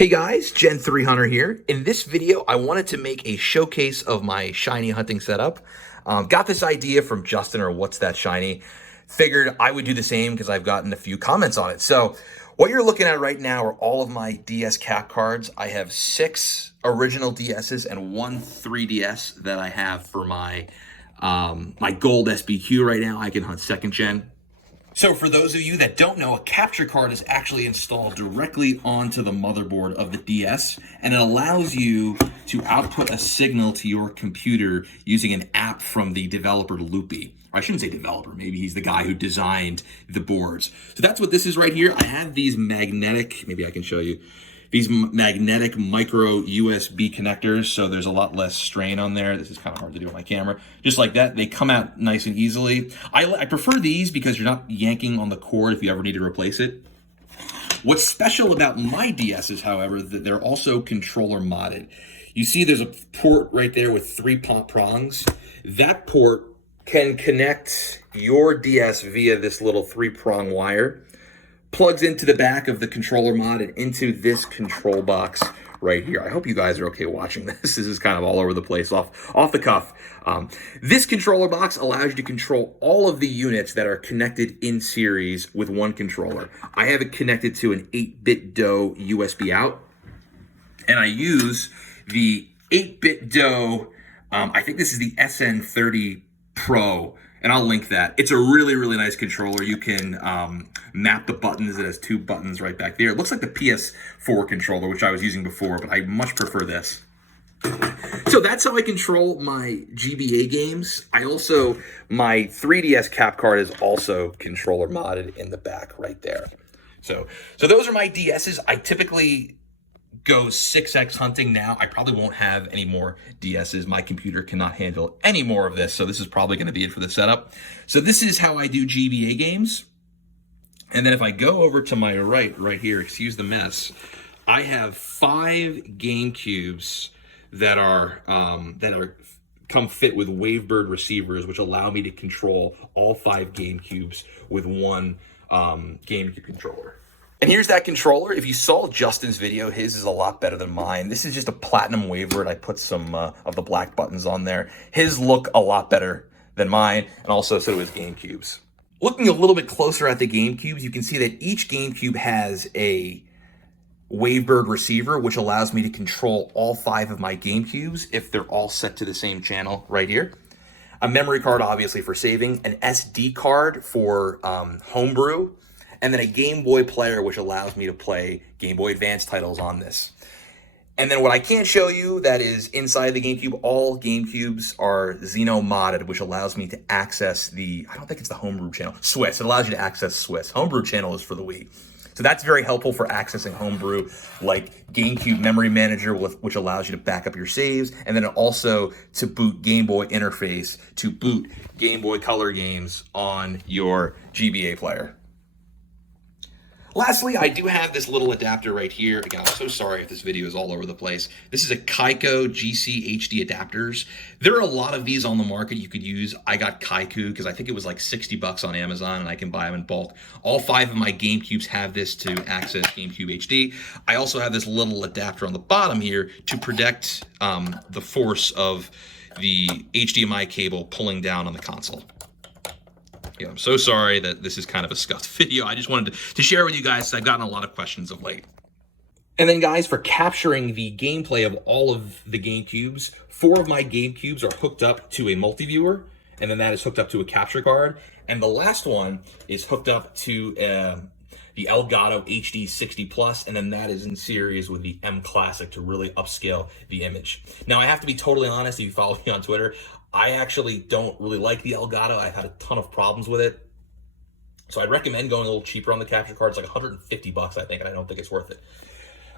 Hey guys, Gen3 Hunter here. In this video, I wanted to make a showcase of my shiny hunting setup. Got this idea from Justin or What's That Shiny. Figured I would do the same because I've gotten a few comments on it. So what you're looking at right now are all of my DS cap cards. I have 6 original DSs and 1 3DS that I have for my my gold SBQ right now. I can hunt 2nd gen. So for those of you that don't know, a capture card is actually installed directly onto the motherboard of the DS, and it allows you to output a signal to your computer using an app from the developer Loopy. Or I shouldn't say developer, maybe he's the guy who designed the boards. So that's what this is right here. I have these magnetic, maybe I can show you, these magnetic micro USB connectors, so there's a lot less strain on there. This is kind of hard to do on my camera. Just like that, they come out nice and easily. I prefer these because you're not yanking on the cord if you ever need to replace it. What's special about my DSs, however, that they're also controller modded. You see there's a port right there with 3 prongs. That port can connect your DS via this little 3-prong wire. Plugs into the back of the controller mod and into this control box right here. I hope you guys are okay watching this. This is kind of all over the place, off the cuff. This controller box allows you to control all of the units that are connected in series with one controller. I have it connected to an 8BitDo USB out, and I use the 8BitDo, I think this is the SN30 Pro, and I'll link that. It's a really, really nice controller. You can map the buttons. It has 2 buttons right back there. It looks like the PS4 controller, which I was using before, but I much prefer this. So that's how I control my GBA games. My 3DS cap card is also controller modded in the back right there. So those are my DSs. I typically go 6x hunting now. I probably won't have any more DSs. My computer cannot handle any more of this, so this is probably going to be it for the setup. So this is how I do GBA games. And then if I go over to my right here, excuse the mess, I have 5 GameCubes that come fit with Wavebird receivers, which allow me to control all 5 GameCubes with one GameCube controller. And here's that controller. If you saw Justin's video, his is a lot better than mine. This is just a platinum Wavebird. I put some of the black buttons on there. His look a lot better than mine, and also so do his GameCubes. Looking a little bit closer at the GameCubes, you can see that each GameCube has a Wavebird receiver, which allows me to control all 5 of my GameCubes if they're all set to the same channel right here. A memory card, obviously, for saving. An SD card for homebrew. And then a Game Boy player, which allows me to play Game Boy Advance titles on this. And then what I can't show you that is inside the GameCube, all GameCubes are Xeno modded, which allows me to access I don't think it's the Homebrew channel, Swiss. It allows you to access Swiss. Homebrew channel is for the Wii. So that's very helpful for accessing Homebrew, like GameCube Memory Manager, which allows you to back up your saves, and then also to boot Game Boy interface to boot Game Boy Color games on your GBA player. Lastly, I do have this little adapter right here. Again, I'm so sorry if this video is all over the place. This is a Kaiko GC HD adapters. There are a lot of these on the market you could use. I got Kaiku because I think it was like 60 bucks on Amazon, and I can buy them in bulk. All 5 of my GameCubes have this to access GameCube HD. I also have this little adapter on the bottom here to protect the force of the HDMI cable pulling down on the console. Yeah, I'm so sorry that this is kind of a scuffed video. I just wanted to share with you guys. I've gotten a lot of questions of late. And then, guys, for capturing the gameplay of all of the GameCubes, 4 of my GameCubes are hooked up to a multi-viewer, and then that is hooked up to a capture card. And the last one is hooked up to the Elgato HD 60 Plus, and then that is in series with the M Classic to really upscale the image. Now, I have to be totally honest, if you follow me on Twitter, I actually don't really like the Elgato. I've had a ton of problems with it. So I'd recommend going a little cheaper on the capture card. It's like 150 bucks, I think, and I don't think it's worth it.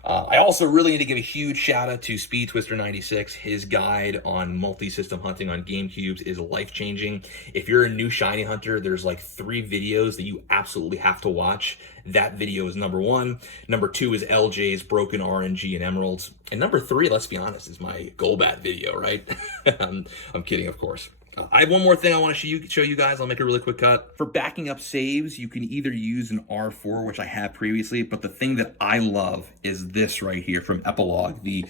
I also really need to give a huge shout out to Speed Twister 96. His guide on multi-system hunting on GameCubes is life-changing. If you're a new shiny hunter, there's like 3 videos that you absolutely have to watch. That video is number 1. Number 2 is LJ's Broken RNG and Emeralds. And number 3, let's be honest, is my Golbat video, right? I'm kidding, of course. I have one more thing I want to show you guys. I'll make a really quick cut. For backing up saves, you can either use an R4, which I have previously, but the thing that I love is this right here from Epilog, the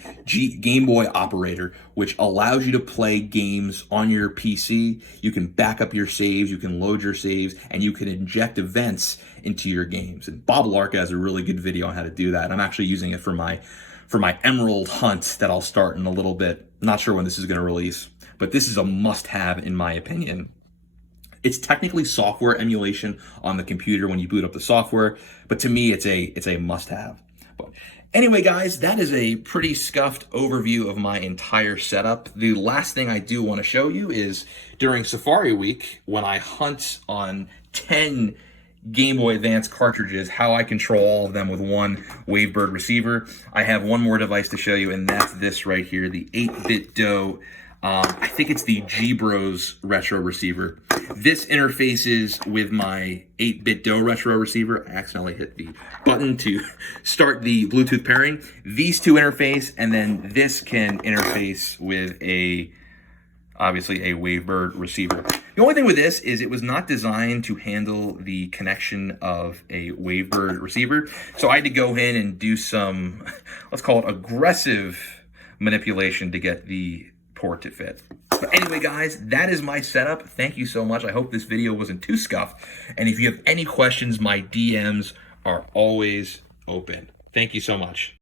Game Boy operator, which allows you to play games on your PC. You can back up your saves, you can load your saves, and you can inject events into your games. And Bob Larka has a really good video on how to do that. I'm actually using it for my Emerald hunt that I'll start in a little bit. Not sure when this is going to release, but this is a must-have in my opinion. It's technically software emulation on the computer when you boot up the software, but to me, it's a must-have. But anyway, guys, that is a pretty scuffed overview of my entire setup. The last thing I do want to show you is during Safari Week, when I hunt on 10 Game Boy Advance cartridges, how I control all of them with one Wavebird receiver. I have one more device to show you, and that's this right here, the 8BitDo. I think it's the G-Bros retro receiver. This interfaces with my 8BitDo retro receiver. I accidentally hit the button to start the Bluetooth pairing. These two interface, and then this can interface with obviously a Wavebird receiver. The only thing with this is it was not designed to handle the connection of a Wavebird receiver. So I had to go in and do some, let's call it aggressive manipulation to get the port to fit. But anyway, guys, that is my setup. Thank you so much. I hope this video wasn't too scuffed. And if you have any questions, my DMs are always open. Thank you so much.